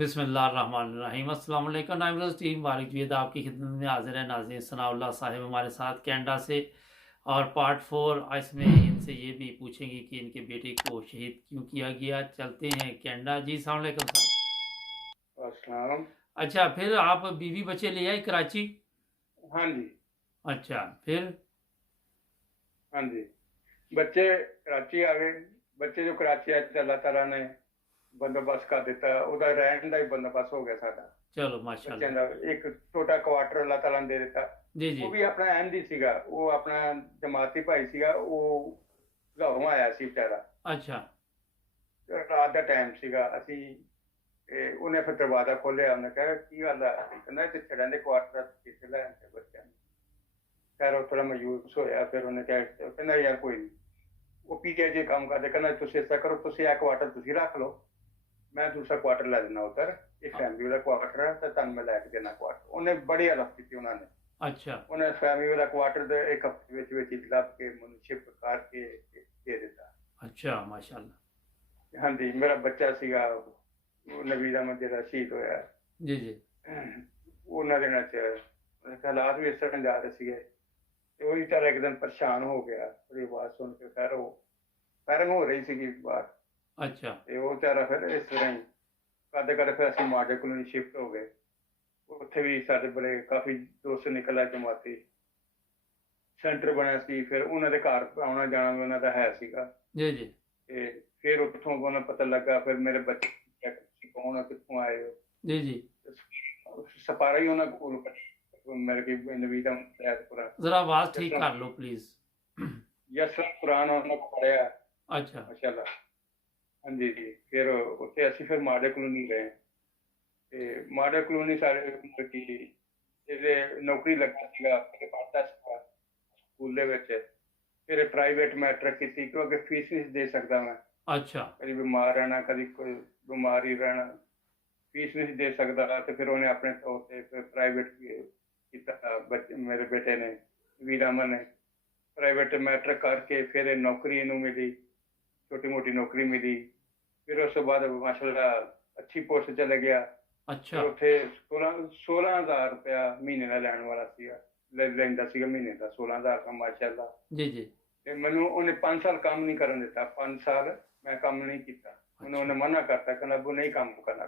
बिस्मिल्लाहिर्रहमानिर्रहीम। अस्सलाम वालेकुम। नाइमरोज़ टीम बारिक जवेद आपकी खिदमत में हाज़िर है। नाज़रीन, सनाउल्लाह साहिब हमारे साथ कनाडा से, और पार्ट 4 इसमें इनसे ये भी पूछेंगे कि इनके बेटे को शहीद क्यों किया गया। चलते हैं कनाडा। जी अस्सलाम वालेकुम सर। अस्सलाम। अच्छा, फिर आप बीवी बच्चे ले आए कराची? हाँ जी। अच्छा, फिर? हाँ जी, बच्चे कराची आ गए। बच्चे जो कराची आए थे, अल्लाह ताला ने बंदोबस्त कर दिता, ਉਹਦਾ ਰਹਿਣ ਦਾ ਹੀ ਬੰਦੋਬਸਤ ਹੋ ਗਿਆ ਸਾਡਾ। चलो ਬੱਚਿਆਂ माशाल्लाह। ਦਾ ਇੱਕ ਛੋਟਾ ਕੁਆਟਰ ਅੱਲਾਹ ਤਾਲਾ ਨੇ ਦੇ ਦਿੱਤਾ। जी जी। ਉਹ ਵੀ ਆਪਣਾ ਅਹਿਮਦੀ ਸੀਗਾ, ਉਹ ਆਪਣਾ ਜਮਾਤੀ ਭਾਈ ਸੀਗਾ, ਉਹ ਘਰੋਂ ਆਇਆ ਸੀ ਵਿਚਾਰਾ। अच्छा। ਰਾਤ ਦਾ ਟਾਈਮ ਸੀਗਾ, ਅਸੀਂ ਉਹਨੇ ਫਿਰ ਦਰਵਾਜ਼ਾ ਖੋਲ੍ਹਿਆ, ਉਹਨੇ ਕਿਹਾ ਕੀ ਗੱਲ ਆ, ਕਹਿੰਦਾ ਇੱਥੇ ਛੜਿਆਂ ਦੇ ਕੁਆਟਰ ਕਿੱਥੇ ਲੈ ਆਏ ਬੱਚਿਆਂ ਨੂੰ। ਖੈਰ ਉਹ ਥੋੜਾ ਮਾਯੂਸ ਹੋਇਆ, ਫਿਰ ਉਹਨੇ ਕਿਹਾ, ਕਹਿੰਦਾ ਯਾਰ ਕੋਈ ਨਹੀਂ, ਉਹ ਪੀਕੇ ਕੰਮ ਕਰਦੇ, ਕਹਿੰਦਾ ਤੁਸੀਂ ऐसा करो, ਤੁਸੀਂ ਇਹ ਕੁਆਟਰ ਤੁਸੀਂ ਰੱਖ ਲਓ, ਮੈਂ ਦੂਸਰਾ ਕੁਆਟਰ ਲੈ ਦੇਣਾ ਉਧਰ, ਇਹ ਫੈਮਿਲੀ ਵਾਲਾ ਕੁਆਟਰ ਹੈ, ਤੇ ਤੁਹਾਨੂੰ ਮੈਂ ਲੈ ਕੇ ਦੇਣਾ ਕੁਆਟਰ। ਉਹਨੇ ਬੜੀ ਹੈਲਪ ਕੀਤੀ ਉਹਨਾਂ ਨੇ। अच्छा। ਉਹਨੇ ਫੈਮਿਲੀ ਵਾਲਾ ਕੁਆਟਰ ਦੇ ਇੱਕ ਹਫ਼ਤੇ ਵਿੱਚ ਹੀ ਲੱਭ ਕੇ ਮੈਨੂੰ ਸ਼ਿਫਟ ਕਰਕੇ ਦੇ ਦਿੱਤਾ। अच्छा माशाल्लाह। ਹਾਂਜੀ, ਮੇਰਾ ਬੱਚਾ ਸੀਗਾ, ਉਹ ਨਵੀਂ ਅਹਿਮਦ ਜਿਹੜਾ ਸ਼ਹੀਦ ਹੋਇਆ, जी जी। ਉਹਨਾਂ ਦਿਨਾਂ 'ਚ ਹਾਲਾਤ ਵੀ ਇਸ ਤਰ੍ਹਾਂ ਜਾ ਰਹੇ ਸੀਗੇ, ਤੇ ਉਹੀ ਤਰ੍ਹਾਂ ਇੱਕ ਦਿਨ ਪਰੇਸ਼ਾਨ ਹੋ ਗਿਆ, ਉਹਦੀ ਆਵਾਜ਼ ਸੁਣ ਕੇ। ਖੈਰ ਉਹ ਫਾਇਰਿੰਗ ਹੋ ਰਹੀ ਸੀਗੀ ਬਾਹਰ, अच्छा। ਤੇ ਉਹ ਵਿਚਾਰਾ ਫਿਰ ਇਸ ਤਰ੍ਹਾਂ ਹੀ ਕਰਦੇ ਕਰਦੇ ਫਿਰ ਅਸੀਂ ਮਾਡੇ ਕਲੋਨੀ ਸ਼ਿਫਟ ਹੋ ਗਏ। ਉੱਥੇ ਵੀ ਸਾਡੇ ਬੜੇ ਕਾਫੀ ਦੋਸਤ ਨਿਕਲ ਆਏ, ਜਮਾਤੀ ਸੈਂਟਰ ਬਣਿਆ ਸੀ। ਫਿਰ ਉਹਨਾਂ ਦੇ ਘਰ ਆਉਣਾ ਜਾਣਾ ਵੀ ਉਹਨਾਂ ਦਾ ਹੈ ਸੀਗਾ, जी जी। ਤੇ ਫਿਰ ਉੱਥੋਂ ਉਹਨਾਂ ਪਤਾ ਲੱਗਾ, ਫਿਰ ਮੇਰੇ ਬੱਚੇ ਤੁਸੀਂ ਕੌਣ ਆ, ਕਿੱਥੋਂ ਆਏ ਹੋ। जी जी। ਸਪਾਰਾ ਹੀ ਉਹਨਾਂ ਕੋਲ ਮੇਰੇ ਕੀ ਨਵੀਂ ਦਾ ਪੁਰਾ ज़रा आवाज़ ठीक कर लो प्लीज़। ਯਸਰਾ ਕੁਰਾਨ ਉਹਨਾਂ ਕੋਲ ਪੜਿਆ, अच्छा। ਮਾਸ਼ਾਅੱਲਾ। ਹਾਂਜੀ ਜੀ, ਫਿਰ ਉੱਥੇ ਅਸੀਂ ਫਿਰ ਮਾਡੇ ਕਲੋਨੀ ਗਏ, ਤੇ ਮਾਡਾ ਕਲੋਨੀ ਸਾਰੇ ਮਤਲਬ ਕਿ ਇਹਦੇ ਨੌਕਰੀ ਲੱਗਾ ਸੀਗਾ, ਫਿਰ ਪੜ੍ਹਦਾ ਸੀਗਾ ਸਕੂਲ ਦੇ ਵਿੱਚ। ਫਿਰ ਪ੍ਰਾਈਵੇਟ ਮੈਟ੍ਰਿਕ ਕੀਤੀ, ਕਿਉਂਕਿ ਫੀਸ ਨਹੀਂ ਦੇ ਸਕਦਾ ਮੈਂ, अच्छा। ਕਦੀ ਬਿਮਾਰ ਰਹਿਣਾ, ਕਦੀ ਕੋਈ ਬਿਮਾਰੀ ਰਹਿਣਾ, ਫੀਸ ਨਹੀਂ ਦੇ ਸਕਦਾ। ਤੇ ਫਿਰ ਉਹਨੇ ਆਪਣੇ ਤੌਰ ਤੇ ਫਿਰ ਪ੍ਰਾਈਵੇਟ ਕੀਤਾ, ਮੇਰੇ ਬੇਟੇ ਨੇ, ਵੀਰ ਅਮਨ ਨੇ ਪ੍ਰਾਈਵੇਟ ਮੈਟ੍ਰਿਕ ਕਰਕੇ ਫਿਰ ਇਹ ਨੌਕਰੀ ਇਹਨੂੰ ਮਿਲੀ, ਛੋਟੀ ਮੋਟੀ ਨੌਕਰੀ ਮਿਲੀ। ਫਿਰ ਉਸ ਤੋਂ ਬਾਅਦ ਮਾਸ਼ਾਅੱਲਾ ਅੱਛੀ ਪੋਸਟ ਚਲੇ ਗਿਆ। अच्छा। ਫਿਰ ਉੱਥੇ 16,000 ਰੁਪਇਆ ਮਹੀਨੇ ਦਾ ਲੈਣ ਵਾਲਾ ਸੀਗਾ, ਲੈਂਦਾ ਸੀਗਾ ਮਹੀਨੇ ਦਾ 16,000 ਦਾ, ਮਾਸ਼ਾਅੱਲਾ। जी जी। ਤੇ ਮੈਨੂੰ ਉਹਨੇ 5 ਸਾਲ ਕੰਮ ਨਹੀਂ ਕਰਨ ਦਿੱਤਾ, 5 ਸਾਲ ਮੈਂ ਕੰਮ ਨਹੀਂ ਕੀਤਾ। अच्छा। ਉਹਨੇ ਮਨਾ ਕਰਤਾ, ਕਹਿੰਦਾ ਉਹ ਨਹੀਂ ਕੰਮ ਕਰਨਾ,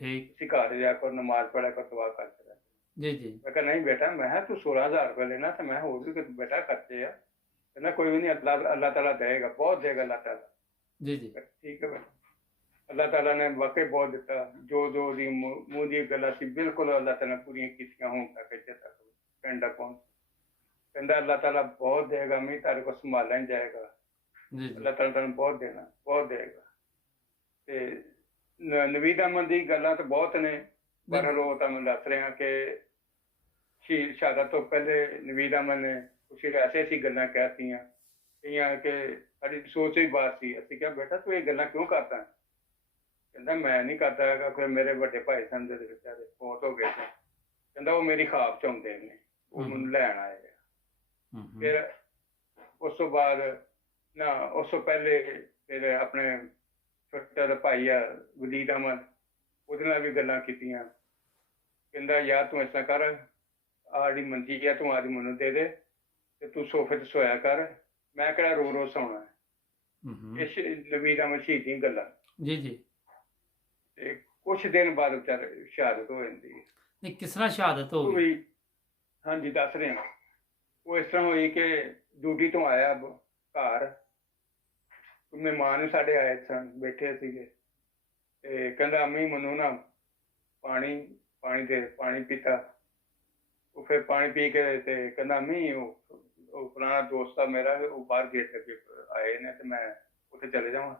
ठीक। ਤੁਸੀਂ ਘਰ ਜਾ ਕਰ ਨਮਾਜ਼ ਪੜ੍ਹਿਆ ਕਰ, ਦੁਆ ਕਰਦੇ ਰਹਿ। जी जी। ਮੈਂ ਕਿਹਾ ਨਹੀਂ ਬੇਟਾ, ਮੈਂ ਕਿਹਾ ਤੂੰ 16,000 ਰੁਪਏ ਲੈਣਾ, ਤੇ ਮੈਂ ਹੋਰ ਵੀ ਬੇਟਾ ਖਰਚੇ ਆ। ਕਹਿੰਦਾ ਕੋਈ ਵੀ ਨਹੀਂ, ਅੱਲਾਹ ਤਾਲਾ ਦੇਗਾ, ਬਹੁਤ ਦੇਗਾ ਅੱਲਾਹ ਤਾਲਾ। जी जी। ਠੀਕ ਹੈ ਬੇਟਾ, ਅੱਲਾਹ ਤਾਲਾ ਨੇ ਵਾਕਈ ਬਹੁਤ ਦਿੱਤਾ। ਜੋ ਜੋ ਉਹਦੀ ਮੂੰਹ ਦੀ ਗੱਲਾਂ ਸੀ, ਬਿਲਕੁਲ ਅੱਲਾਹ ਤਾਲਾ ਨੇ ਪੂਰੀਆਂ ਕੀਤੀਆਂ ਹੁਣ ਤੱਕ, ਇੱਥੇ ਤੱਕ ਪਿੰਡ ਪਹੁੰਚ। ਕਹਿੰਦਾ ਅੱਲਾਹ ਤਾਲਾ ਬਹੁਤ ਦੇਗਾ, ਮੈਂ ਤੁਹਾਡੇ ਕੋਲ ਸੰਭਾਲਿਆ ਨਹੀਂ ਜਾਏਗਾ, जी जी। ਅੱਲਾਹ ਤਾਲਾ ਤੁਹਾਨੂੰ ਬਹੁਤ ਦੇਣਾ, ਬਹੁਤ ਦੇਗਾ। ਤੇ ਨਵੀਦ ਅਹਿਮਦ ਦੀ ਗੱਲਾਂ ਤਾਂ ਬਹੁਤ ਨੇ, ਪਰ ਉਹ ਤਾਂ ਮੈਂ ਦੱਸ ਰਿਹਾ ਕਿ ਸ਼ਹਾਦਤ ਤੋਂ ਪਹਿਲੇ ਨਵੀਦ ਅਹਿਮਦ ਨੇ ਕੁਛ ਐਸੀ ਐਸੀ ਗੱਲਾਂ ਕਹਿਤੀਆਂ, ਕਈਆਂ ਕਿ ਸਾਡੀ ਸੋਚ ਹੀ ਬਾਤ ਸੀ। ਅਸੀਂ ਕਿਹਾ ਬੇਟਾ ਤੂੰ ਇਹ ਗੱਲਾਂ ਕਿਉਂ ਕਰਦਾ? ਕਹਿੰਦਾ ਮੈਂ ਨਹੀਂ ਕਰਦਾ ਹੈਗਾ, ਫਿਰ ਮੇਰੇ ਵੱਡੇ ਭਾਈ ਸਨ ਦੇ ਵਿਚਾਰੇ ਫੌਤ ਹੋ ਗਏ ਸੀ, ਕਹਿੰਦਾ ਉਹ ਮੇਰੀ ਖਾਬ ਚ ਆਉਂਦੇ ਨੇ, ਉਹ ਮੈਨੂੰ ਲੈਣ ਆਏ ਆ। ਫਿਰ ਉਸ ਤੋਂ ਬਾਅਦ ਨਾ, ਉਸ ਤੋਂ ਪਹਿਲੇ ਫਿਰ ਆਪਣੇ ਛੋਟਾ ਦਾ ਭਾਈ ਆ ਵਲੀਦ ਅਹਿਮਦ, ਉਹਦੇ ਨਾਲ ਵੀ ਗੱਲਾਂ ਕੀਤੀਆਂ। ਕਹਿੰਦਾ ਯਾਰ ਤੂੰ ਐਸਾ ਕਰ, ਆਹ ਜਿਹੜੀ ਮੰਜੀ ਆ ਤੂੰ ਆਦੀ ਮੈਨੂੰ ਦੇ ਦੇ, ਤੇ ਤੂੰ ਸੋਫੇ ਤੇ ਸੋਇਆ ਕਰ, ਮੈਂ ਕਿਹੜਾ ਰੋ ਰੋ ਸੌਣਾ ਹੈ। ਇਸ ਨਵੀਦ ਅਹਿਮਦ ਸ਼ਹੀਦ ਦੀਆਂ ਗੱਲਾਂ। जी जी। ਤੇ ਕੁਛ ਦਿਨ ਬਾਅਦ ਵਿਚਾਰੇ ਸ਼ਹਾਦਤ ਹੋ ਜਾਂਦੀ ਹੈ। नहीं, किस तरह शहादत ਉਹ होगी? ਵੀ ਹਾਂਜੀ ਦੱਸ ਰਹੇ ਹਾਂ। ਉਹ ਇਸ ਤਰ੍ਹਾਂ ਹੋਈ ਕਿ ਡਿਊਟੀ ਤੋਂ ਆਇਆ ਘਰ, ਮਹਿਮਾਨ ਸਾਡੇ ਆਏ ਸਨ, ਬੈਠੇ ਸੀਗੇ, ਤੇ ਕਹਿੰਦਾ ਅੰਮੀ ਮੈਨੂੰ ਨਾ ਪਾਣੀ ਪਾਣੀ ਦੇ, ਪਾਣੀ ਪੀਤਾ। ਉਹ ਫਿਰ ਪਾਣੀ ਪੀ ਕੇ ਤੇ ਕਹਿੰਦਾ ਅੰਮੀ ਉਹ ਪੁਰਾਣਾ ਦੋਸਤ ਆ ਮੇਰਾ, ਉਹ ਬਾਹਰ ਗੇਟ ਅੱਗੇ ਆਏ ਨੇ, ਤੇ ਮੈਂ ਉੱਥੇ ਚਲੇ ਜਾਵਾਂ।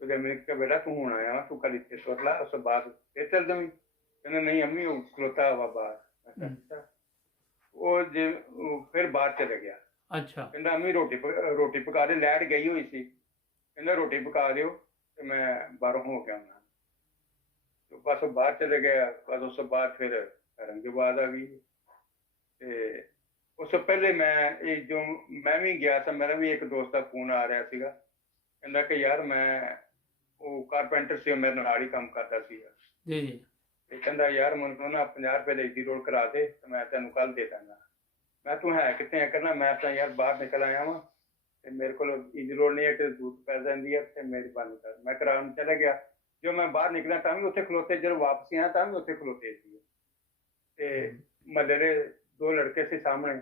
ਉਹਦੇ ਮੈਨੂੰ ਕਿਹਾ ਬੇਟਾ ਤੂੰ ਹੁਣ ਆਇਆ, ਤੂੰ ਕੱਲ ਇੱਥੇ ਸੁੱਟ ਲਾ, ਉਸ ਤੋਂ ਬਾਅਦ ਫਿਰ ਚੱਲ ਜਾਵੀਂ। ਕਹਿੰਦਾ ਨਹੀਂ ਅੰਮੀ, ਉਹ ਖਲੋਤਾ ਵਾ ਬਾਹਰ। ਉਹ ਜੇ ਫਿਰ ਬਾਹਰ ਚਲੇ ਗਿਆ। अच्छा। ਕਹਿੰਦਾ ਅੰਮੀ ਰੋਟੀ ਪਕਾ ਦੇ, ਲਾਈਟ ਗਈ ਹੋਈ ਸੀ, ਕਹਿੰਦਾ ਰੋਟੀ ਪਕਾ ਦਿਓ, ਤੇ ਮੈਂ ਬਾਹਰੋਂ ਹੋ ਕੇ ਆਉਣਾ। ਬਸ ਉਹ ਬਾਹਰ ਚਲੇ ਗਿਆ। ਬਸ ਉਸ ਤੋਂ ਬਾਅਦ ਫਿਰ ਰੰਗਬਾਦ ਆ ਗਈ। ਤੇ ਉਸ ਤੋਂ ਪਹਿਲੇ ਮੈਂ ਵੀ ਗਿਆ ਸੀ, ਮੇਰਾ ਵੀ ਇੱਕ ਦੋਸਤ ਦਾ ਫੋਨ ਆ ਰਿਹਾ ਸੀਗਾ, ਕਹਿੰਦਾ ਕਿ ਯਾਰ ਮੈਂ, ਉਹ ਕਾਰਪੈਂਟਰ ਸੀ, ਮੇਰੇ ਨਾਲ ਹੀ ਕੰਮ ਕਰਦਾ ਸੀ, ਜੀ ਜੀ ਤੇ ਕਹਿੰਦਾ ਯਾਰ ਮੈਨੂੰ ਨਾ 50 ਰੁਪਏ ਦੀ ਰੋਲ ਕਰਾ ਦੇ ਤੇ ਮੈਂ ਤੈਨੂੰ ਕੱਲ ਦੇ ਦਾਂਗਾ। ਮੈਂ ਤੂੰ ਹੈ ਕਿੱਥੇ ਆ? ਕਹਿੰਦਾ ਮੈਂ ਤਾਂ ਯਾਰ ਬਾਹਰ ਨਿਕਲ ਆਇਆ ਵਾਂ ਤੇ ਮੇਰੇ ਕੋਲ ਈਜ਼ੀ ਰੋਡ ਨਹੀਂ ਹੈ ਤੇ ਦੂਰ ਪੈ ਜਾਂਦੀ ਹੈ ਤੇ ਮਿਹਰਬਾਨੀ ਕਰ। ਮੈਂ ਕਰਾਉਣ ਚਲਾ ਗਿਆ। ਜਦੋਂ ਮੈਂ ਬਾਹਰ ਨਿਕਲਿਆ ਤਾਂ ਵੀ ਉੱਥੇ ਖਲੋਤੇ, ਜਦੋਂ ਵਾਪਸ ਆਇਆ ਤਾਂ ਵੀ ਉੱਥੇ ਖਲੋਤੇ ਸੀ। ਤੇ ਮਹੱਲੇ ਦੇ ਦੋ ਲੜਕੇ ਸੀ ਸਾਹਮਣੇ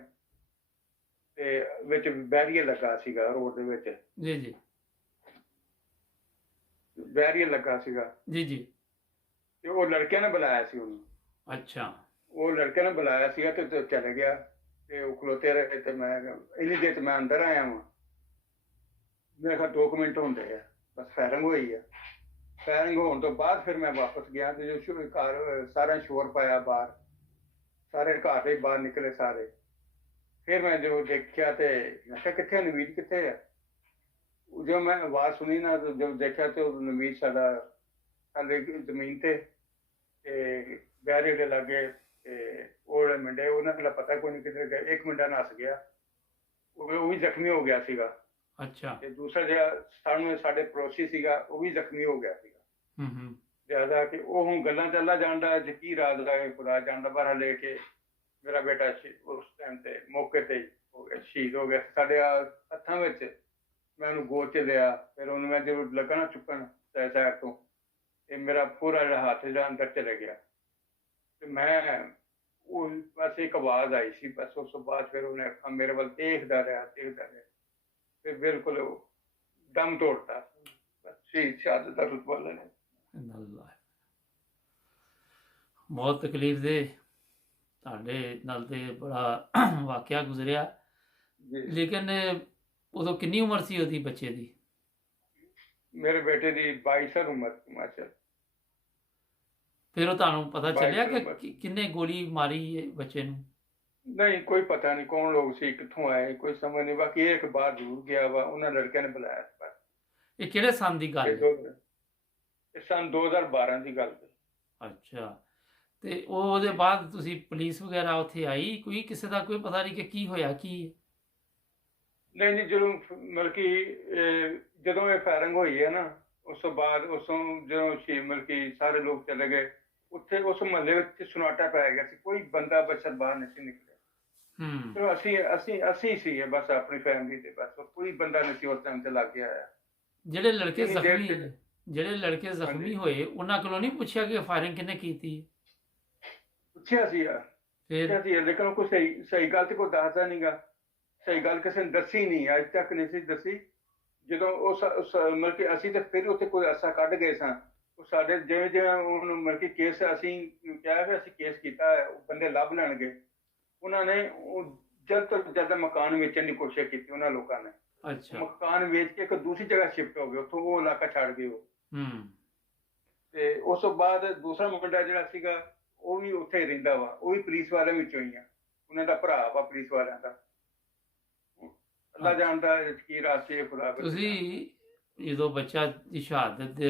ਤੇ ਵਿੱਚ ਬੈਰੀਅਰ ਲੱਗਾ ਸੀਗਾ ਰੋਡ ਦੇ ਵਿੱਚ, ਜੀ ਜੀ ਬੈਰੀਅਰ ਲੱਗਾ ਸੀਗਾ ਜੀ ਜੀ ਤੇ ਉਹ ਲੜਕਿਆਂ ਨੇ ਬੁਲਾਇਆ ਸੀ ਉਹਨੂੰ। ਅੱਛਾ ਉਹ ਲੜਕਿਆਂ ਨੇ ਬੁਲਾਇਆ ਸੀਗਾ ਤੇ ਚਲੇ ਗਿਆ ਤੇ ਉਹ ਖਲੋਤੇ ਰਹੇ ਤੇ ਮੈਂ ਇੰਨੀ ਦੇਰ 'ਚ ਮੈਂ ਅੰਦਰ ਆਇਆ ਵਾਂ। ਮੇਰੇ ਖਿਆਲ 2 ਮਿੰਟ ਹੁੰਦੇ ਆ ਬਸ ਫਾਇਰਿੰਗ ਹੋਈ ਆ। ਫਾਇਰਿੰਗ ਹੋਣ ਤੋਂ ਬਾਅਦ ਫਿਰ ਮੈਂ ਵਾਪਸ ਗਿਆ ਤੇ ਜੋ ਘਰ ਸਾਰਾ ਸ਼ੋਰ ਪਾਇਆ ਬਾਹਰ, ਸਾਰੇ ਘਰ ਦੇ ਬਾਹਰ ਨਿਕਲੇ ਸਾਰੇ। ਫਿਰ ਮੈਂ ਜੋ ਦੇਖਿਆ ਤੇ ਮੈਂ ਕਿਹਾ ਕਿੱਥੇ ਨਵੀਦ, ਕਿੱਥੇ ਆ? ਜੋ ਮੈਂ ਆਵਾਜ਼ ਸੁਣੀ ਨਾ ਜਦ ਦੇਖਿਆ ਤੇ ਉਹ ਨਵੀਦ ਸਾਡਾ ਥੱਲੇ ਜ਼ਮੀਨ ਤੇ ਬੈਰੀਅਰ ਦੇ ਲਾਗੇ ਤੇ ਉਹ ਮੁੰਡੇ ਉਹਨਾਂ ਦਾ ਪਤਾ ਕੋਈ ਨਹੀਂ ਕਿੱਧਰ ਗਏ। ਇੱਕ ਮੁੰਡਾ ਨੱਸ ਗਿਆ, ਉਹ ਵੀ ਜ਼ਖਮੀ ਹੋ ਗਿਆ ਸੀਗਾ। ਅੱਛਾ ਤੇ ਦੂਸਰਾ ਜਿਹੜਾ ਸਾਡੇ ਪੜੋਸੀ ਸੀਗਾ ਉਹ ਵੀ ਜ਼ਖਮੀ ਹੋ ਗਿਆ ਸੀਗਾ। ਜ਼ਿਆਦਾ ਕਿ ਉਹ ਹੁਣ ਗੱਲਾਂ ਚੱਲਾ ਜਾਂਦਾ ਕੀ ਰਾਤ ਦਾ ਖੁਦਾ ਜਾਣਦਾ, ਪਰ ਹਲੇ ਕਿ ਮੇਰਾ ਬੇਟਾ ਉਸ ਟਾਈਮ ਤੇ ਮੌਕੇ ਤੇ ਹੀ ਹੋ ਗਿਆ, ਸ਼ਹੀਦ ਹੋ ਗਿਆ ਸਾਡੇ ਹੱਥਾਂ ਵਿੱਚ। ਮੈਂ ਉਹਨੂੰ ਗੋਦ 'ਚ ਲਿਆ, ਫਿਰ ਉਹਨੂੰ ਮੈਂ ਜਦੋਂ ਲੱਗਾ ਨਾ ਚੁੱਕਣ ਸਾਈਡ ਤੋਂ ਤੇ ਮੇਰਾ ਪੂਰਾ ਜਿਹੜਾ ਹੱਥ ਜਿਹੜਾ ਅੰਦਰ ਚਲੇ ਗਿਆ ਤੇ ਮੈਂ ਉਹ ਬਸ ਇੱਕ ਆਵਾਜ਼ ਆਈ ਸੀ ਬਸ। ਉਸ ਤੋਂ ਬਾਅਦ ਫਿਰ ਉਹਨੇ ਅੱਖਾਂ ਮੇਰੇ ਵੱਲ ਦੇਖਦਾ ਰਿਹਾ ਤੇ ਬਿਲਕੁਲ ਦਮ ਤੋੜਤਾ। ਸ਼ਹੀਦ ਸ਼ਹਾਦਤ ਦਾ ਰੁਤਬਾ ਲੈਣਾ। ਬਹੁਤ ਤਕਲੀਫ ਦੇ ਤੁਹਾਡੇ ਨਾਲ ਤੇ ਬੜਾ ਵਾਕਿਆ ਗੁਜ਼ਰਿਆ। ਲੇਕਿਨ ਉਦੋਂ ਕਿੰਨੀ ਉਮਰ ਸੀ ਉਹਦੀ ਬੱਚੇ ਦੀ? ਮੇਰੇ ਬੇਟੇ ਦੀ 22 ਸਾਲ ਉਮਰ ਹਿਮਾਚਲ। ਫਿਰ ਉਹ ਤੁਹਾਨੂੰ ਪਤਾ ਚੱਲਿਆ ਕਿ ਕਿੰਨੇ ਗੋਲੀ ਮਾਰੀ ਹੈ ਬੱਚੇ ਨੂੰ? ਨਹੀਂ ਕੋਈ ਪਤਾ ਨਹੀਂ ਕੌਣ ਲੋਕ ਸੀ, ਕਿੱਥੋਂ ਆਏ, ਕੋਈ ਸਮਝ ਨਹੀਂ। ਬਾਕੀ ਇਹ ਇੱਕ ਬਾਹਰ ਜ਼ਰੂਰ ਗਿਆ ਵਾ, ਉਹਨਾਂ ਲੜਕਿਆਂ ਨੇ ਬੁਲਾਇਆ ਸੀ। ਇਹ ਕਿਹੜੇ ਸਾਲ ਦੀ ਗੱਲ ਹੈ? ਇਹ ਸੰਨ 2012 ਦੀ ਗੱਲ ਹੈ। ਅੱਛਾ ਤੇ ਉਹਦੇ ਬਾਅਦ ਤੁਸੀਂ ਪੁਲਿਸ ਵਗੈਰਾ ਉੱਥੇ ਆਈ ਕੋਈ? ਕਿਸੇ ਦਾ ਕੋਈ ਪਤਾ ਨਹੀਂ ਕਿ ਕੀ ਹੋਇਆ ਕੀ? ਨਹੀਂ ਜਦੋਂ ਮਤਲਬ ਕਿ ਜਦੋਂ ਇਹ ਫਾਇਰਿੰਗ ਹੋਈ ਹੈ ਨਾ ਉਸ ਤੋਂ ਬਾਅਦ ਜਦੋਂ ਮਤਲਬ ਕਿ ਸਾਰੇ ਲੋਕ ਚਲੇ ਗਏ ਉੱਥੇ ਉਸ ਮਹੱਲੇ ਵਿੱਚ ਸੁਨਾਟਾ ਪੈ ਗਿਆ ਸੀ। ਕੋਈ ਬੰਦਾ ਬੱਚਾ ਬਾਹਰ ਨਹੀਂ ਸੀ ਨਿਕਲਿਆ। ਚਲੋ ਅਸੀਂ ਸੀ ਬਸ ਆਪਣੀ ਫੈਮਿਲੀ ਦੇ, ਬਸ ਕੋਈ ਬੰਦਾ ਨਹੀਂ ਸੀ ਉਸ ਟਾਈਮ ਤੇ ਲੱਗ ਗਿਆ ਆਇਆ। ਜਿਹੜੇ ਲੜਕੇ ਜ਼ਖਮੀ ਹੋਏ ਉਹਨਾਂ ਕੋਲੋਂ ਨਹੀਂ ਪੁੱਛਿਆ ਕਿ ਫਾਇਰਿੰਗ ਕਿਹਨੇ ਕੀਤੀ? ਪੁੱਛਿਆ ਸੀ ਲੇਕਿਨ ਕੋਈ ਸਹੀ ਗੱਲ ਤੇ ਕੋਈ ਦੱਸਦਾ ਨਹੀਂਗਾ। ਸਹੀ ਗੱਲ ਕਿਸੇ ਨੇ ਦੱਸੀ ਨਹੀਂ, ਅੱਜ ਤੱਕ ਨਹੀਂ ਸੀ ਦੱਸੀ। ਜਦੋਂ ਉਸ ਮਤਲਬ ਕਿ ਅਸੀਂ ਤਾਂ ਫਿਰ ਉੱਥੇ ਕੋਈ ਅਰਸਾ ਕੱਢ ਗਏ ਸਾਂ। ਉਹ ਸਾਡੇ ਜਿਵੇਂ ਹੁਣ ਮਤਲਬ ਕਿ ਕੇਸ ਅਸੀਂ ਕਿਹਾ ਵੀ ਅਸੀਂ ਕੇਸ ਕੀਤਾ ਬੰਦੇ ਲੱਭ ਲੈਣਗੇ। ਉਹਨਾਂ ਨੇ ਜਦ ਤੋਂ ਜਦ ਮਕਾਨ ਵੇਚਣ ਦੀ ਕੋਸ਼ਿਸ਼ ਕੀਤੀ ਉਹਨਾਂ ਲੋਕਾਂ ਨੇ। ਅੱਛਾ ਮਕਾਨ ਵੇਚ ਕੇ ਇੱਕ ਦੂਸਰੀ ਜਗ੍ਹਾ ਸ਼ਿਫਟ ਹੋ ਗਏ, ਉੱਥੋਂ ਉਹ ਇਲਾਕਾ ਛੱਡ ਗਏ ਉਹ। ਤੇ ਉਸ ਤੋਂ ਬਾਅਦ ਦੂਸਰਾ ਮੁੰਡਾ ਜਿਹੜਾ ਸੀਗਾ ਉਹ ਵੀ ਉੱਥੇ ਰਹਿੰਦਾ ਵਾ, ਉਹ ਵੀ ਪੁਲਿਸ ਵਾਲਿਆਂ ਵਿੱਚੋਂ ਹੀ ਆ। ਉਹਨਾਂ ਦਾ ਭਰਾ ਵਾ ਪੁਲਿਸ ਵਾਲਿਆਂ ਦਾ। ਅੱਲਾ ਜਾਣਦਾ ਕੀ ਰਾਸਤੇ ਖੁਦਾ। ਤੁਸੀਂ ਜਦੋਂ ਬੱਚਾ ਦੀ ਸ਼ਹਾਦਤ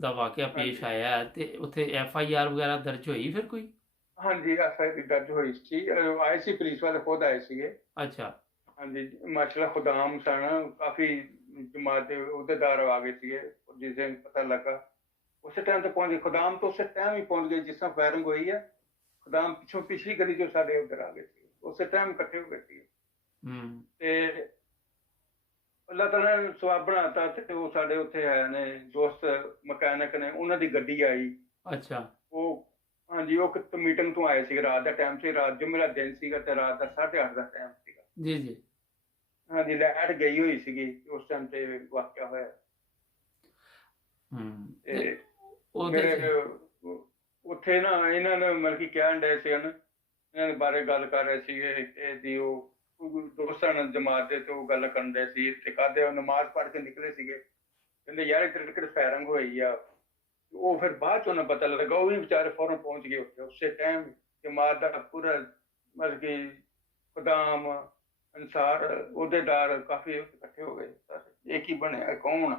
ਦਾ ਵਾਕਿਆ ਪੇਸ਼ ਆਇਆ ਤੇ ਉੱਥੇ FIR ਵਗੈਰਾ ਦਰਜ ਹੋਈ ਫਿਰ ਕੋਈ? ਹਾਂਜੀ FIR ਦਰਜ ਹੋਈ ਸੀ, ਆਏ ਸੀ ਪੁਲਿਸ ਵਾਲੇ ਖੁਦ ਆਏ ਸੀਗੇ। ਅੱਛਾ ਹਾਂਜੀ ਮਾਸ਼ਾਅੱਲਾ ਖੁਦਾਮ ਸਨ, ਕਾਫੀ ਜਮਾਤ ਦੇ ਅਹੁਦੇਦਾਰ ਆ ਗਏ ਸੀਗੇ। ਜਿਸ ਦਿਨ ਪਤਾ ਲੱਗਾ ਉਸੇ ਟਾਈਮ ਤੇ ਪਹੁੰਚ ਗਏ। ਖੁਦਾਮ ਤੋਂ ਉਸੇ ਟਾਈਮ ਹੀ ਪਹੁੰਚ ਗਏ ਜਿਸ ਤਰ੍ਹਾਂ ਫਾਇਰਿੰਗ ਹੋਈ ਹੈ। ਖੁਦਾਮ ਪਿੱਛੋਂ ਪਿਛਲੀ ਗਲੀ ਚੋਂ ਸਾਡੇ ਉੱਧਰ ਆ ਗਏ ਸੀ, ਉਸੇ ਟਾਈਮ ਇਕੱਠੇ ਹੋ ਗਏ ਸੀ। ਤੇ ਅੱਲਾਹ ਤਾਲਾ ਨੇ ਸਵਾਬ ਬਣਾਤਾ ਤੇ ਉਹ ਸਾਡੇ ਉੱਥੇ ਹੈ ਨੇ ਦੋਸਤ ਮਕੈਨਿਕ ਨੇ, ਉਹਨਾਂ ਦੀ ਗੱਡੀ ਆਈ। ਅੱਛਾ ਉਹ ਹਾਂਜੀ ਉਹ ਮੀਟਿੰਗ ਤੋਂ ਆਏ ਸੀ, ਰਾਤ ਦਾ ਟਾਈਮ ਸੀ, ਰਾਤ ਜੁਮੇਰਾ ਦਿਨ ਸੀਗਾ ਤੇ ਰਾਤ ਦਾ 8:30 ਦਾ ਟਾਈਮ ਸੀਗਾ। ਜੀ ਜੀ ਹਾਂਜੀ ਲਾਈਟ ਗਈ ਹੋਈ ਸੀਗੀ ਉਸ ਟਾਈਮ ਤੇ ਵਾਕਿਆ ਹੋਇਆ। ਤੇ ਉੱਥੇ ਨਾ ਇਹਨਾਂ ਨੇ ਮਤਲਬ ਕਿ ਕਹਿਣ ਡਏ ਸੀ ਇਹਨਾਂ ਦੇ ਬਾਰੇ ਗੱਲ ਕਰ ਰਹੇ ਸੀਗੇ ਇਹਦੀ। ਉਹ ਦੋਸਤਾਂ ਨਾਲ ਜਮਾਤ ਦੇ ਤੇ ਉਹ ਗੱਲ ਕਰਨ ਡਏ ਸੀ ਤੇ ਕਾਹਦੇ ਨਮਾਜ਼ ਪੜ੍ਹ ਕੇ ਨਿਕਲੇ ਸੀਗੇ। ਕਹਿੰਦੇ ਯਾਰ ਇੱਧਰ ਫਾਇਰਿੰਗ ਹੋਈ ਆ। ਉਹ ਫਿਰ ਬਾਅਦ ਚ ਉਹਨਾਂ ਪਤਾ ਲੱਗਾ, ਉਹ ਵੀ ਵਿਚਾਰੇ ਫੌਰਨ ਪਹੁੰਚ ਗਏ ਉੱਥੇ ਉਸੇ ਟਾਈਮ। ਜਮਾਤ ਦਾ ਪੂਰਾ ਮਤਲਬ ਕਿ ਖੁਦਾਮ ਅਨਸਾਰ ਅਹੁਦੇਦਾਰ ਕਾਫੀ ਇਕੱਠੇ ਹੋ ਗਏ। ਇਹ ਕੀ ਬਣਿਆ ਕੌਣ?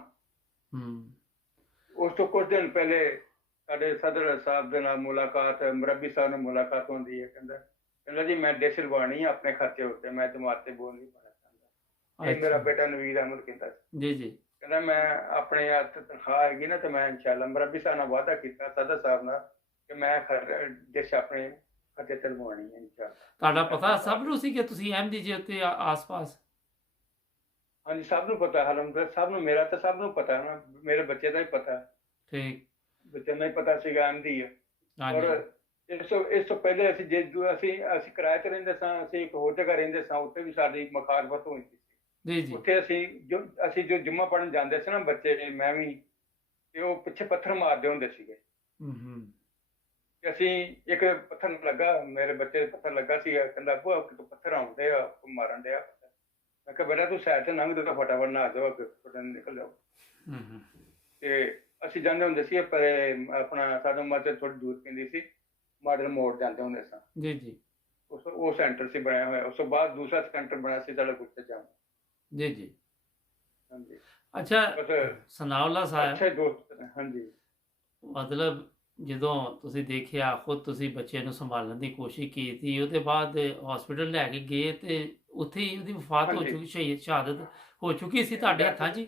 ਉਸ ਤੋਂ ਕੁਝ ਦਿਨ ਪਹਿਲੇ ਸਾਡੇ ਸਦਰ ਸਾਹਿਬ ਦੇ ਨਾਲ ਮੁਲਾਕਾਤ, ਮੁਰੱਬੀ ਸਾਹਿਬ ਨਾਲ ਮੁਲਾਕਾਤ ਹੁੰਦੀ ਹੈ। ਕਹਿੰਦਾ ਜੀ ਮੈਂ ਡਿਸ਼ ਲਵਾਉਣੀ ਆ ਆਪਣੇ ਖਾਤੇ ਉੱਤੇ, ਮੈਂ ਜਮਾਤ ਤੇ ਬੋਲ ਨਹੀਂ ਪਾਉਣਾ ਚਾਹੁੰਦਾ। ਇਹ ਮੇਰਾ ਬੇਟਾ ਨਵੀਦ ਅਹਿਮਦ ਕਹਿੰਦਾ ਸੀ। ਜੀ ਜੀ ਕਹਿੰਦਾ ਮੈਂ ਆਪਣੇ ਹੱਥ ਤਨਖਾਹ ਹੈਗੀ ਨਾ ਤੇ ਮੈਂ ਇਨਸ਼ਾਅੱਲਾ ਮਰੱਬੀ ਸਾਹਿਬ ਨਾਲ ਵਾਅਦਾ ਕੀਤਾ ਸਦਰ ਸਾਹਿਬ ਨਾਲ ਕਿ ਮੈਂ ਜਿਸ ਆਪਣੇ ਖਰਚੇ ਤੇ ਲਵਾਉਣੀ ਹੈ ਇਨਸ਼ਾਅੱਲਾ। ਤੁਹਾਡਾ ਮੈਂ ਪਤਾ ਸਰਕਾਰ ਸਭ ਨੂੰ ਸੀ ਕਿ ਤੁਸੀਂ ਅਹਿਮਦੀ ਜੇ ਉੱਤੇ ਆਸ-ਪਾਸ? ਹਾਂਜੀ ਸਭ ਨੂੰ ਪਤਾ ਹਲਮਦੁਲਿਲਾ ਸਭ ਨੂੰ, ਮੇਰਾ ਤਾਂ ਸਭ ਨੂੰ ਪਤਾ ਨਾ, ਮੇਰੇ ਬੱਚੇ ਦਾ ਹੀ ਪਤਾ, ਠੀਕ। ਬੱਚੇ ਨੂੰ ਹੀ ਪਤਾ ਸੀਗਾ ਅਹਿਮਦੀ ਹੈ। ਔਰ ਹਾਂਜੀ। ਇਸ ਤੋਂ ਪਹਿਲੇ ਅਸੀਂ ਜੋ ਅਸੀਂ ਕਿਰਾਏ ਤੇ ਰਹਿੰਦੇ ਸਾਂ, ਅਸੀਂ ਇੱਕ ਹੋਰ ਜਗ੍ਹਾ ਰਹਿੰਦੇ ਸਾਂ, ਉੱਥੇ ਵੀ ਸਾਡੀ ਮੁਖਾਲਫਤ ਹੋਈ ਸੀ। ਜੀ, ਜੀ। ਉੱਥੇ ਅਸੀਂ ਜੋ ਜੁਮਾ ਪੜ੍ਹਨ ਜਾਂਦੇ ਸੀ ਨਾ ਬੱਚੇ, ਮੈਂ ਵੀ, ਤੇ ਉਹ ਪਿੱਛੇ ਪੱਥਰ ਮਾਰਦੇ ਹੁੰਦੇ ਸੀਗੇ। ਹੂੰ। ਤੇ ਅਸੀਂ ਇੱਕ ਪੱਥਰ ਲੱਗਾ, ਮੇਰੇ ਬੱਚੇ ਦੇ ਪੱਥਰ ਲੱਗਾ ਸੀ, ਕਹਿੰਦਾ ਭੂਆ ਕਿਤੋਂ ਪੱਥਰ ਆਉਂਦੇ ਆ, ਮਾਰਨ ਡਿਆ। ਮੈਂ ਕਿਹਾ ਬੇਟਾ ਤੂੰ ਸਾਈਡ ਤੇ ਲੰਘ ਜਾਓ, ਫਟਾਫਟ ਨਹਾ ਜਾਓ, ਅੱਗੇ ਤੁਹਾਡੇ ਨਿਕਲ ਜਾਓ। ਹੂੰ। ਤੇ ਅਸੀਂ ਜਾਂਦੇ ਹੁੰਦੇ ਸੀ ਆਪਣਾ ਸਾਡਾ ਮਸਜਿਦ ਥੋੜੀ ਦੂਰ ਪੈਂਦੀ ਸੀ, ਮਾਡਲ ਮੋੜ ਜਾਂਦੇ ਹੁੰਦੇ ਸਾਂ। ਜੀ, ਜੀ। ਉਹ ਸੈਂਟਰ ਸੀ ਬਣਿਆ ਹੋਇਆ। ਉਸ ਤੋਂ ਬਾਅਦ ਦੂਸਰਾ ਸੈਂਟਰ ਬਣਿਆ ਸੀ ਸਾਡਾ ਗੁੱਤੇ ਜਾਮ। ਜੀ, ਜੀ। ਹਾਂਜੀ ਅੱਛਾ, ਬਸ ਸਨਾਉल्ला ਸਾਹਿਬ, ਅੱਛੇ ਦੋਸਤ ਨੇ। ਹਾਂਜੀ ਮਤਲਬ ਜਦੋਂ ਤੁਸੀਂ ਦੇਖਿਆ, ਖੁਦ ਤੁਸੀਂ ਬੱਚੇ ਨੂੰ ਸੰਭਾਲਣ ਦੀ ਕੋਸ਼ਿਸ਼ ਕੀਤੀ, ਉਹਦੇ ਬਾਅਦ ਹਸਪੀਟਲ ਲੈ ਕੇ ਗਏ ਤੇ ਉੱਥੇ ਹੀ ਉਹਦੀ ਵਫਾਤ ਹੋ ਹਾਂਜੀ ਚੁੱਕੀ, ਸ਼ਹਾਦਤ ਹੋ ਚੁੱਕੀ ਸੀ ਤੁਹਾਡੇ ਹੱਥਾਂ 'ਚ ਹੀ?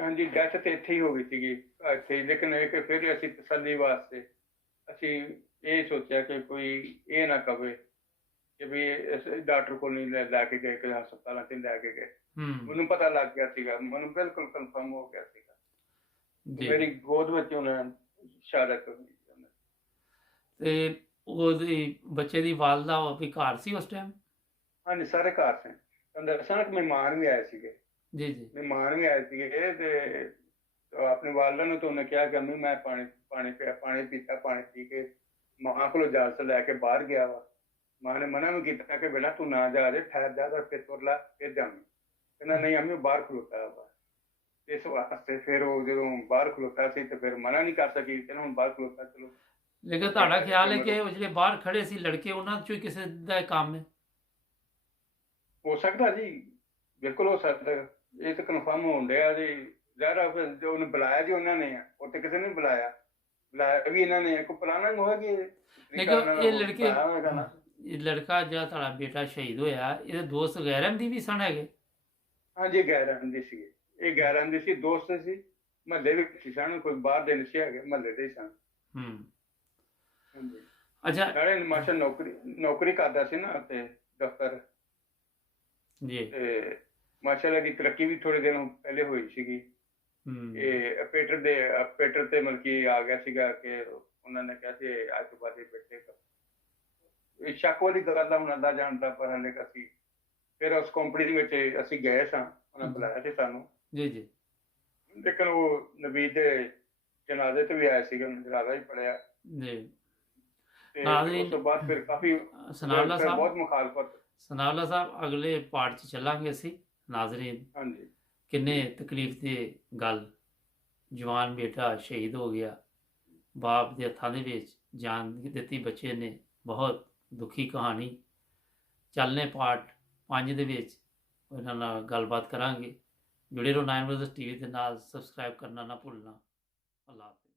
ਹਾਂਜੀ ਡੈਥ ਤੇ ਇੱਥੇ ਹੀ ਹੋ ਗਈ ਸੀਗੀ ਇੱਥੇ ਹੀ। ਲੇਕਿਨ ਇਹ ਕਿ ਫਿਰ ਅਸੀਂ ਤਸੱਲੀ ਵਾਸਤੇ ਅਸੀਂ ਇਹ ਸੋਚਿਆ ਕਿ ਕੋਈ ਇਹ ਨਾ ਕਵੇ ਕਿ ਵੀ ਇਸ ਡਾਕਟਰ ਕੋਲ ਨਹੀਂ ਲੈ ਕੇ ਗਏ, ਕਿ ਹਸਪਤਾਲਾਂ 'ਚ ਲੈ ਕੇ ਗਏ। ਹੂੰ। ਮੈਨੂੰ ਪਤਾ ਲੱਗ ਗਿਆ ਸੀਗਾ, ਮੈਨੂੰ ਬਿਲਕੁਲ ਕਨਫਰਮ ਹੋ ਗਿਆ ਸੀਗਾ। ਜੀ। ਮੇਰੀ ਗੋਦ ਵਿੱਚ ਉਹਨਾਂ ਸ਼ਹਾਦਤ ਹੋ ਗਈ। ਤੇ ਉਹਦੀ ਬੱਚੇ ਦੀ ਵਾਲਦਾ ਉਹ ਵੀ ਘਰ ਸੀ ਉਸ ਟਾਈਮ? ਹਾਂਜੀ ਸਾਰੇ ਘਰ ਸੇ ਤੁਹਾਨੂੰ ਦੱਸਾਂ ਕਿ ਮਹਿਮਾਨ ਵੀ ਆਏ ਸੀਗੇ। ਜੀ, ਜੀ। ਮਹਿਮਾਨ ਵੀ ਆਏ ਸੀਗੇ ਤੇ ਆਪਣੇ ਵਾਲਦਾ ਨੂੰ ਤਾਂ ਉਹਨੇ ਕਿਹਾ ਕਿ ਅੰਮੀ ਮੈਂ ਪਾਣੀ ਪੀਤਾ, ਪਾਣੀ ਪੀ ਕੇ ਮਾਂ ਕੋਲ ਇਜਾਜ਼ਤ ਲੈ ਕੇ ਬਾਹਰ ਗਿਆ ਵਾ। ਮਾਂ ਨੇ ਮਨਾ ਵੀ ਕੀਤਾ ਕਿ ਬੇਟਾ ਤੂੰ ਨਾ ਜਾ, ਠਹਿਰ ਜਾ, ਫਿਰ ਤੁਰ ਲਾ, ਫਿਰ ਜਾਵੀਂ। ਕਹਿੰਦਾ ਨਹੀਂ ਅੰਮੀ ਬਾਹਰ ਖਲੋਤਾ ਵਾ। ਇਸ ਵਾਸਤੇ ਫਿਰ ਉਹ ਜਦੋਂ ਬਾਹਰ ਖਲੋਤਾ ਸੀ ਤੇ ਫਿਰ ਮਨਾ ਨਹੀਂ ਕਰ ਸਕੀ, ਕਹਿੰਦਾ ਹੁਣ ਬਾਹਰ ਖਲੋਤਾ ਚਲੋ। ਲੇਕਿਨ ਤੁਹਾਡਾ ਖਿਆਲ ਹੈ ਕਿ ਉਹ ਜਿਹੜੇ ਬਾਹਰ ਖੜੇ ਸੀ ਲੜਕੇ, ਉਹਨਾਂ 'ਚੋਂ ਹੀ ਕਿਸੇ ਦਾ ਇਹ ਕੰਮ ਹੈ? ਹੋ ਸਕਦਾ ਜੀ, ਬਿਲਕੁਲ ਹੋ ਸਕਦਾ। ਇਹ ਤਾਂ ਕਨਫਰਮ ਹੋਣ ਡਿਆ ਜੀ। ਜ਼ਾਹਰ ਜੋ ਉਹਨੂੰ ਬੁਲਾਇਆ ਜੀ ਉਹਨਾਂ ਨੇ, ਉੱਥੇ ਕਿਸੇ ਨੇ ਬੁਲਾਇਆ ਵੀ ਇਹਨਾਂ ਨੇ, ਕੋਈ ਪਲਾਨਿੰਗ ਹੋਏਗੀ। ਲੇਕਿਨ ਇਹ ਲੜਕਾ ਜਿਹੜਾ ਤੁਹਾਡਾ ਬੇਟਾ ਸ਼ਹੀਦ ਹੋਇਆ, ਇਹਦੇ ਦੋਸਤ ਗੈਰ ਅਹਿਮਦੀ ਵੀ ਸਨ ਹੈਗੇ? ਹਾਂਜੀ ਗੈਰ ਅਹਿਮਦੀ ਸੀਗੇ, ਇਹ ਗੈਰ ਅਹਿਮਦੀ ਸੀ, ਦੋਸਤ ਸੀ, ਮਹੱਲੇ ਵਿੱਚ ਸਨ, ਕੋਈ ਬਾਹਰ ਦੇ ਨਸ਼ੇ ਹੈਗੇ, ਮਹੱਲੇ ਦੇ ਸਨ। ਹਾਂਜੀ ਅੱਛਾ ਨਾਲੇ ਮਾਸ਼ਾ ਨੌਕਰੀ ਕਰਦਾ ਸੀ ਨਾ ਤੇ ਦਫ਼ਤਰ ਜੀ। ਤੇ ਮਾਸ਼ਾਅੱਲਾ ਦੀ ਤਰੱਕੀ ਵੀ ਥੋੜੇ ਦਿਨ ਪਹਿਲੇ ਹੋਈ ਸੀਗੀ। ਇਹ ਆਪਰੇਟਰ ਤੇ ਮਲਕੀ ਆ ਗਿਆ ਸੀਗਾ ਕਿ ਉਹਨਾਂ ਨੇ ਕਿਹਾ ਸੀ ਅੱਜ ਤੋਂ ਬਾਅਦ ਇਹ ਬੇਟੇ ਇਹ ਸ਼ੱਕ ਵਾਲੀ ਗੱਲ ਦਾ ਹੁਣ ਅੱਧਾ ਜਾਣਦਾ, ਪਰ ਹਲੇ ਅਸੀਂ ਫਿਰ ਉਸ ਕੰਪਨੀ ਦੇ ਵਿੱਚ ਅਸੀਂ ਗਏ ਸਾਂ, ਉਹਨਾਂ ਬੁਲਾਇਆ ਸੀ ਸਾਨੂੰ। ਜੀ, ਜੀ। ਲੇਕਿਨ ਉਹ ਨਵੀਦ ਦੇ ਜਨਾਜ਼ੇ ਤੇ ਵੀ ਆਇਆ ਸੀਗਾ, ਜਨਾਜ਼ਾ ਵੀ ਪੜਿਆ ਜੀ। ਤੇ ਉਸ ਤੋਂ ਬਾਅਦ ਫਿਰ ਕਾਫੀ ਸਨਾਉल्ला ਸਾਹਿਬ, ਬਹੁਤ ਮੁਖਾਲਫਤ। ਸਨਾਉल्ला ਸਾਹਿਬ, ਅਗਲੇ ਪਾਰਟ 'ਚ ਚੱਲਾਂਗੇ ਅਸੀਂ। ਨਾਜ਼ਰੀਨ, ਹਾਂਜੀ ਕਿੰਨੇ ਤਕਲੀਫ ਦੀ ਗੱਲ, ਜਵਾਨ ਬੇਟਾ ਸ਼ਹੀਦ ਹੋ ਗਿਆ, ਬਾਪ ਦੇ ਹੱਥਾਂ ਦੇ ਵਿੱਚ ਜਾਨ ਦਿੱਤੀ ਬੱਚੇ ਨੇ। ਬਹੁਤ ਦੁਖੀ ਕਹਾਣੀ। ਚੱਲਨੇ ਪਾਰਟ 5 ਦੇ ਵਿੱਚ ਉਹਨਾਂ ਨਾਲ ਗੱਲਬਾਤ ਕਰਾਂਗੇ। ਜੁੜੇ ਰਹੋ 9 Brothers TV ਦੇ ਨਾਲ, ਸਬਸਕ੍ਰਾਈਬ ਕਰਨਾ ਨਾ ਭੁੱਲਣਾ। ਅੱਲਾਹ ਹਾਫਿਜ਼।